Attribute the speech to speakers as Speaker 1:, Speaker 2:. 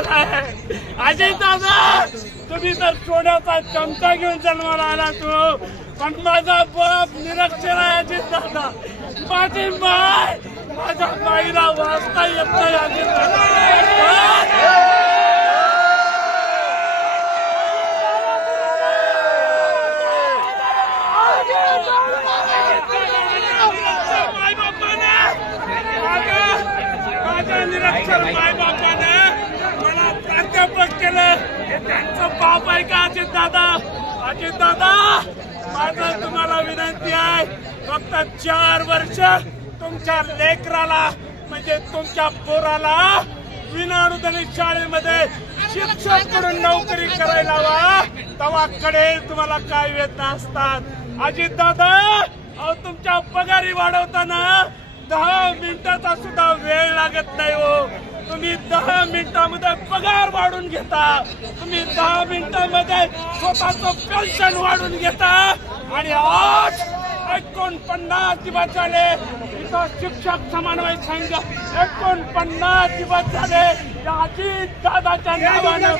Speaker 1: केलाय अजय दादा तुम्ही तर सोन्याचा चमचा घेऊन जन्माला आला तो. पण माझा बाप निरक्षर आहे अजित दादा. माझी बाय माझ्या बाईला वाचता येत नाही अजित दादा. निरक्षर माय बापाने मला केलं. हे त्यांचं बाप आहे का अजित दादा अजित दादा माझं तुम्हाला विनंती आहे फक्त चार वर्ष तुमच्या लेकराला म्हणजे तुमच्या पोराला विनानुदानित शाळेमध्ये शिक्षक म्हणून नोकरी करायला हवा तवाकडे तुम्हाला काय वेदना असतात? अजित दादा अहो तुमच्या पगारी वाढवताना दहा मिनिटाचा सुद्धा वेळ लागत नाही हो. दहा मिनिटामध्ये पगार वाढून घेता. तुम्ही दहा मिनिटामध्ये स्वतःच पेन्शन वाढून घेता. आणि आज एकोणपन्नास दिवस झाले इथं शिक्षक समन्वय संघ एकोणपन्नास दिवस झाले. या अजित दादाच्या नावानं